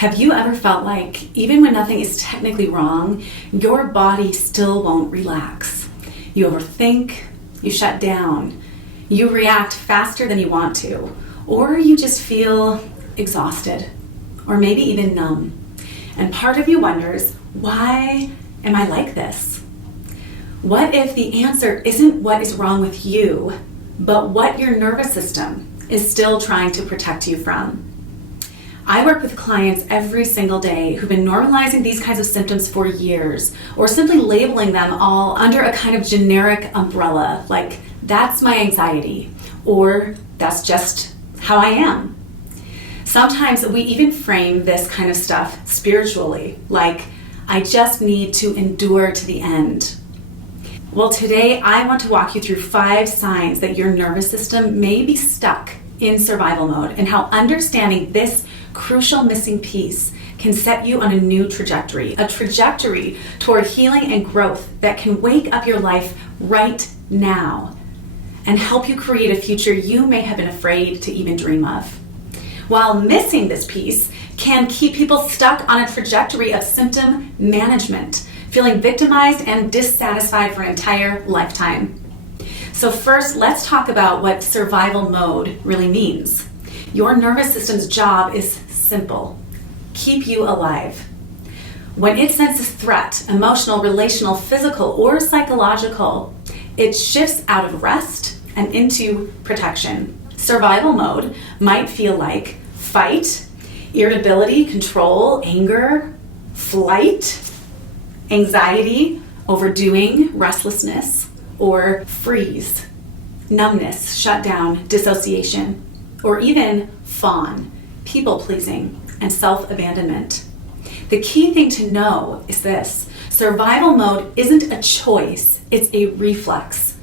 Have you ever felt like even when nothing is technically wrong, your body still won't relax? You overthink, you shut down, you react faster than you want to, or you just feel exhausted, or maybe even numb. And part of you wonders, why am I like this? What if the answer isn't what is wrong with you, but what your nervous system is still trying to protect you from? I work with clients every single day who've been normalizing these kinds of symptoms for years, or simply labeling them all under a kind of generic umbrella, like that's my anxiety, or that's just how I am. Sometimes we even frame this kind of stuff spiritually, like I just need to endure to the end. Well, today I want to walk you through 5 signs that your nervous system may be stuck in survival mode, and how understanding this crucial missing piece can set you on a new trajectory, a trajectory toward healing and growth that can wake up your life right now and help you create a future you may have been afraid to even dream of. While missing this piece can keep people stuck on a trajectory of symptom management, feeling victimized and dissatisfied for an entire lifetime. So first, let's talk about what survival mode really means. Your nervous system's job is simple: keep you alive. When it senses threat, emotional, relational, physical, or psychological, it shifts out of rest and into protection. Survival mode might feel like fight, irritability, control, anger, flight, anxiety, overdoing, restlessness, or freeze, numbness, shutdown, dissociation, or even fawn, people-pleasing, and self-abandonment. The key thing to know is this: survival mode isn't a choice, it's a reflex.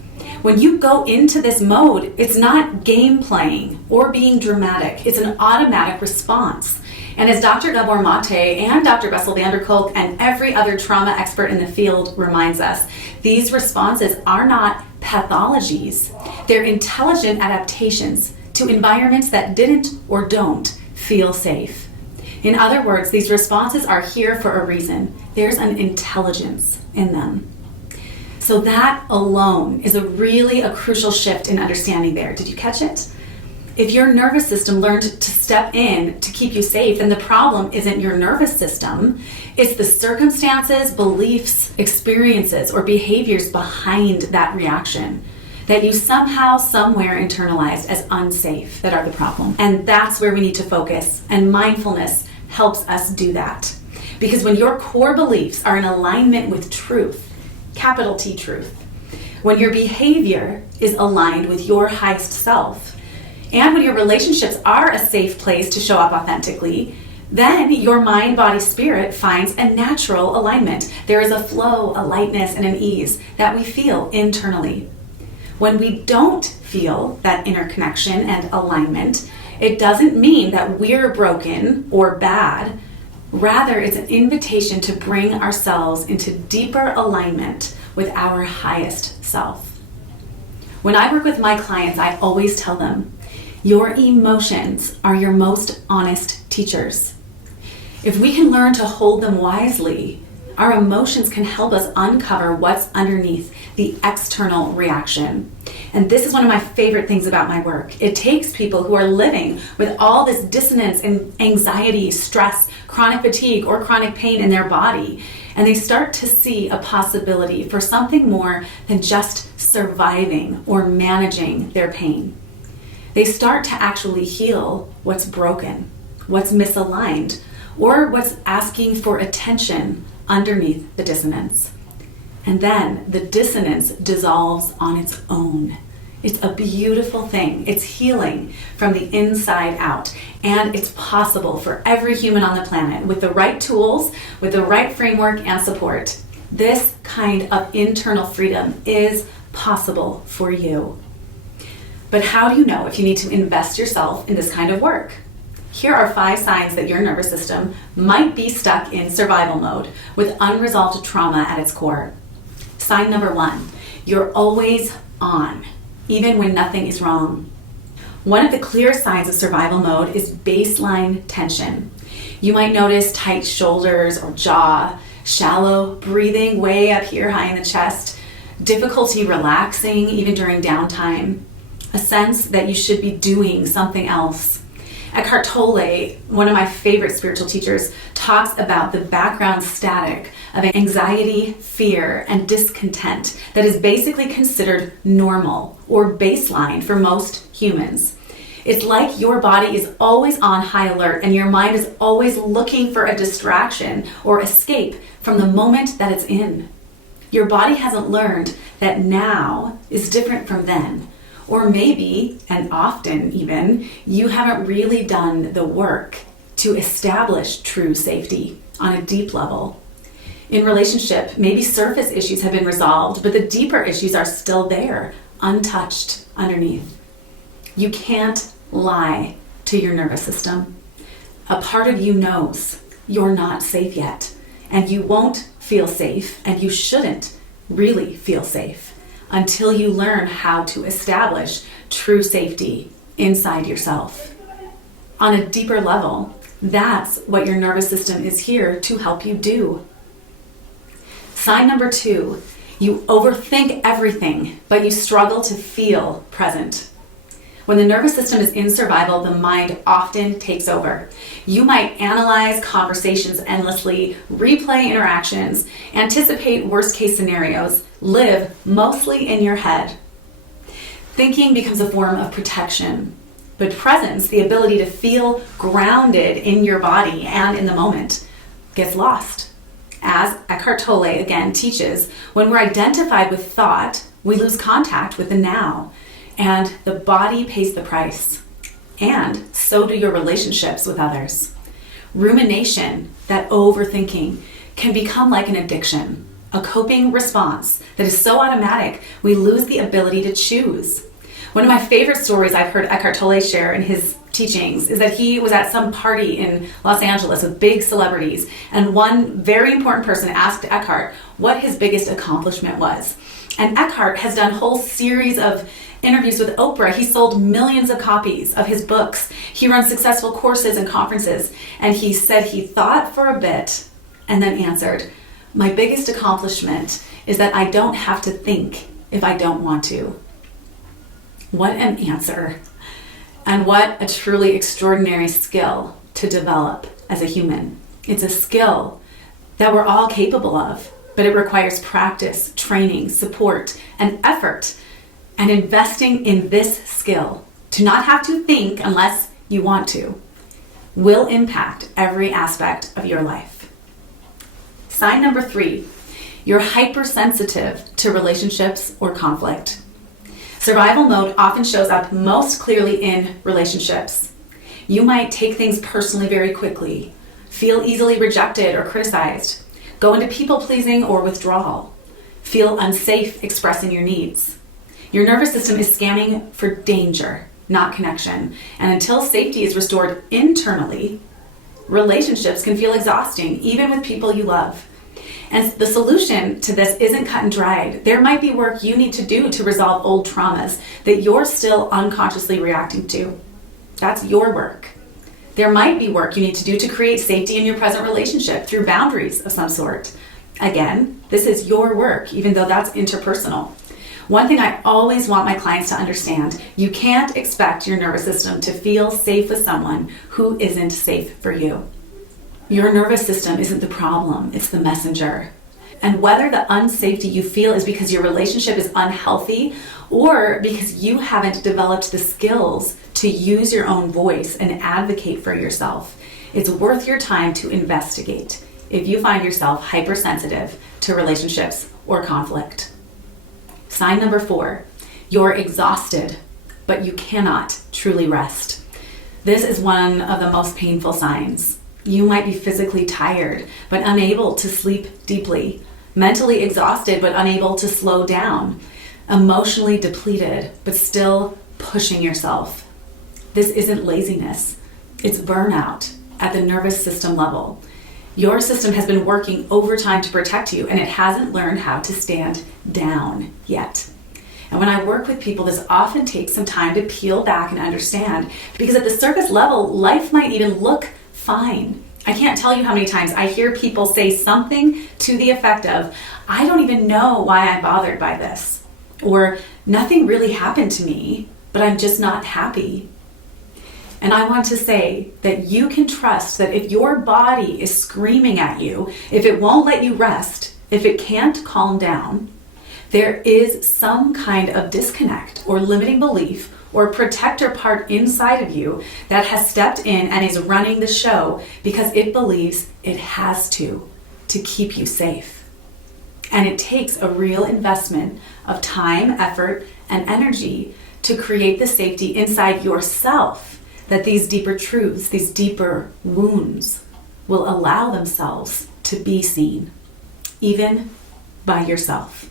When you go into this mode, it's not game playing or being dramatic, it's an automatic response. And as Dr. Gabor Mate and Dr. Bessel van der Kolk and every other trauma expert in the field reminds us, these responses are not pathologies. They're intelligent adaptations to environments that didn't or don't feel safe. In other words, these responses are here for a reason. There's an intelligence in them. So that alone is a crucial shift in understanding there. Did you catch it? If your nervous system learned to step in to keep you safe, then the problem isn't your nervous system, it's the circumstances, beliefs, experiences, or behaviors behind that reaction that you somehow, somewhere internalized as unsafe that are the problem. And that's where we need to focus, and mindfulness helps us do that. Because when your core beliefs are in alignment with truth, capital T truth, when your behavior is aligned with your highest self, and when your relationships are a safe place to show up authentically, then your mind, body, spirit finds a natural alignment. There is a flow, a lightness, and an ease that we feel internally. When we don't feel that interconnection and alignment, it doesn't mean that we're broken or bad. Rather, it's an invitation to bring ourselves into deeper alignment with our highest self. When I work with my clients, I always tell them, your emotions are your most honest teachers. If we can learn to hold them wisely, our emotions can help us uncover what's underneath the external reaction. And this is one of my favorite things about my work. It takes people who are living with all this dissonance and anxiety, stress, chronic fatigue, or chronic pain in their body, and they start to see a possibility for something more than just surviving or managing their pain. They start to actually heal what's broken, what's misaligned, or what's asking for attention underneath the dissonance. And then the dissonance dissolves on its own. It's a beautiful thing. It's healing from the inside out. And it's possible for every human on the planet with the right tools, with the right framework and support. This kind of internal freedom is possible for you. But how do you know if you need to invest yourself in this kind of work? Here are 5 signs that your nervous system might be stuck in survival mode with unresolved trauma at its core. Sign number 1, you're always on, even when nothing is wrong. One of the clear signs of survival mode is baseline tension. You might notice tight shoulders or jaw, shallow breathing way up here high in the chest, difficulty relaxing even during downtime, a sense that you should be doing something else. Eckhart Tolle, one of my favorite spiritual teachers, talks about the background static of anxiety, fear, and discontent that is basically considered normal or baseline for most humans. It's like your body is always on high alert and your mind is always looking for a distraction or escape from the moment that it's in. Your body hasn't learned that now is different from then. Or maybe, and often even, you haven't really done the work to establish true safety on a deep level. In relationship, maybe surface issues have been resolved, but the deeper issues are still there, untouched underneath. You can't lie to your nervous system. A part of you knows you're not safe yet, and you won't feel safe, and you shouldn't really feel safe until you learn how to establish true safety inside yourself. On a deeper level, that's what your nervous system is here to help you do. Sign number 2, you overthink everything, but you struggle to feel present. When the nervous system is in survival, the mind often takes over. You might analyze conversations endlessly, replay interactions, anticipate worst-case scenarios, live mostly in your head. Thinking becomes a form of protection, but presence, the ability to feel grounded in your body and in the moment, gets lost. As Eckhart Tolle again teaches, when we're identified with thought, we lose contact with the now. And the body pays the price. And so do your relationships with others. Rumination, that overthinking, can become like an addiction, a coping response that is so automatic we lose the ability to choose. One of my favorite stories I've heard Eckhart Tolle share in his teachings is that he was at some party in Los Angeles with big celebrities, and one very important person asked Eckhart what his biggest accomplishment was. And Eckhart has done a whole series of interviews with Oprah. He sold millions of copies of his books. He runs successful courses and conferences. And he said he thought for a bit and then answered, "My biggest accomplishment is that I don't have to think if I don't want to." What an answer. And what a truly extraordinary skill to develop as a human. It's a skill that we're all capable of, but it requires practice, training, support, and effort. And investing in this skill, to not have to think unless you want to, will impact every aspect of your life. Sign number 3, you're hypersensitive to relationships or conflict. Survival mode often shows up most clearly in relationships. You might take things personally very quickly, feel easily rejected or criticized, go into people-pleasing or withdrawal, feel unsafe expressing your needs. Your nervous system is scanning for danger, not connection. And until safety is restored internally, relationships can feel exhausting, even with people you love. And the solution to this isn't cut and dried. There might be work you need to do to resolve old traumas that you're still unconsciously reacting to. That's your work. There might be work you need to do to create safety in your present relationship through boundaries of some sort. Again, this is your work, even though that's interpersonal. One thing I always want my clients to understand, you can't expect your nervous system to feel safe with someone who isn't safe for you. Your nervous system isn't the problem, it's the messenger. And whether the unsafety you feel is because your relationship is unhealthy or because you haven't developed the skills to use your own voice and advocate for yourself, it's worth your time to investigate if you find yourself hypersensitive to relationships or conflict. Sign number 4, you're exhausted, but you cannot truly rest. This is one of the most painful signs. You might be physically tired, but unable to sleep deeply, mentally exhausted, but unable to slow down, emotionally depleted, but still pushing yourself. This isn't laziness, it's burnout at the nervous system level. Your system has been working overtime to protect you, and it hasn't learned how to stand down yet. And when I work with people, this often takes some time to peel back and understand, because at the surface level, life might even look fine. I can't tell you how many times I hear people say something to the effect of, I don't even know why I'm bothered by this. Or nothing really happened to me, but I'm just not happy. And I want to say that you can trust that if your body is screaming at you, if it won't let you rest, if it can't calm down, there is some kind of disconnect or limiting belief or protector part inside of you that has stepped in and is running the show because it believes it has to keep you safe. And it takes a real investment of time, effort, and energy to create the safety inside yourself that these deeper truths, these deeper wounds will allow themselves to be seen, even by yourself.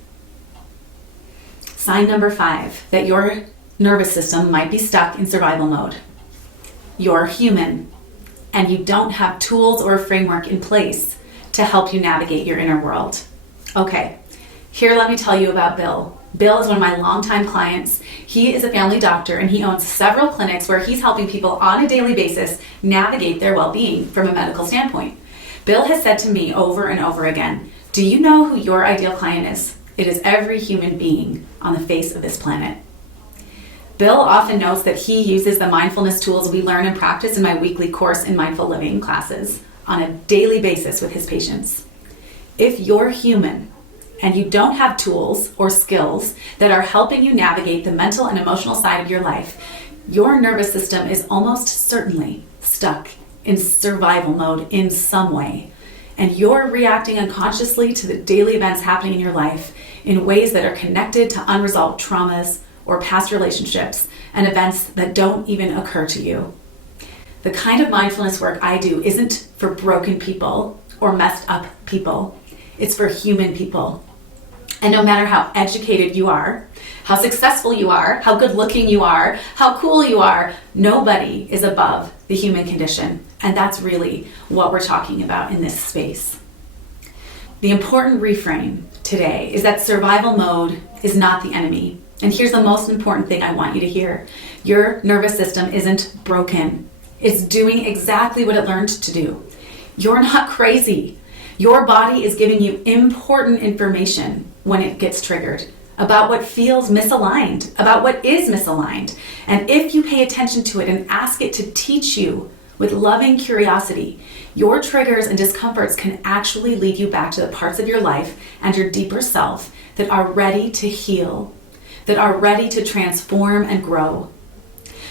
Sign number 5, that your nervous system might be stuck in survival mode. You're human, and you don't have tools or a framework in place to help you navigate your inner world. Okay, here let me tell you about Bill. Bill is one of my longtime clients. He is a family doctor and he owns several clinics where he's helping people on a daily basis navigate their well-being from a medical standpoint. Bill has said to me over and over again, do you know who your ideal client is? It is every human being on the face of this planet. Bill often notes that he uses the mindfulness tools we learn and practice in my weekly course in mindful living classes on a daily basis with his patients. If you're human, and you don't have tools or skills that are helping you navigate the mental and emotional side of your life, your nervous system is almost certainly stuck in survival mode in some way. And you're reacting unconsciously to the daily events happening in your life in ways that are connected to unresolved traumas or past relationships and events that don't even occur to you. The kind of mindfulness work I do isn't for broken people or messed up people. It's for human people. And no matter how educated you are, how successful you are, how good looking you are, how cool you are, nobody is above the human condition. And that's really what we're talking about in this space. The important reframe today is that survival mode is not the enemy. And here's the most important thing I want you to hear. Your nervous system isn't broken. It's doing exactly what it learned to do. You're not crazy. Your body is giving you important information when it gets triggered about what feels misaligned, about what is misaligned. And if you pay attention to it and ask it to teach you with loving curiosity, your triggers and discomforts can actually lead you back to the parts of your life and your deeper self that are ready to heal, that are ready to transform and grow.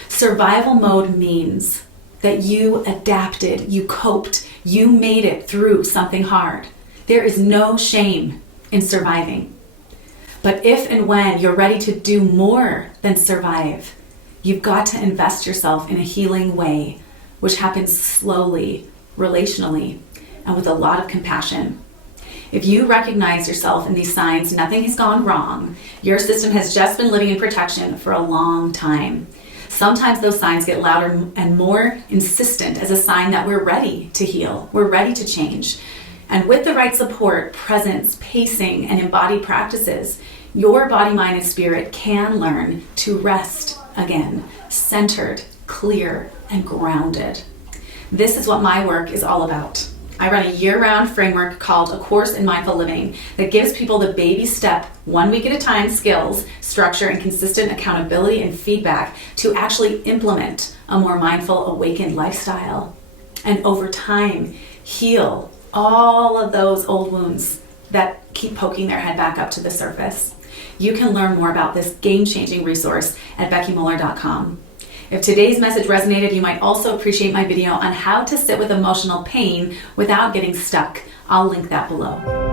Survival mode means that you adapted, you coped, you made it through something hard. There is no shame in surviving. But if and when you're ready to do more than survive, you've got to invest yourself in a healing way, which happens slowly, relationally, and with a lot of compassion. If you recognize yourself in these signs, nothing has gone wrong. Your system has just been living in protection for a long time. Sometimes those signs get louder and more insistent as a sign that we're ready to heal, we're ready to change. And with the right support, presence, pacing, and embodied practices, your body, mind, and spirit can learn to rest again, centered, clear, and grounded. This is what my work is all about. I run a year-round framework called A Course in Mindful Living that gives people the baby step, 1 week at a time skills, structure, and consistent accountability and feedback to actually implement a more mindful, awakened lifestyle. And over time, heal all of those old wounds that keep poking their head back up to the surface. You can learn more about this game-changing resource at beckymoller.com. If today's message resonated, you might also appreciate my video on how to sit with emotional pain without getting stuck. I'll link that below.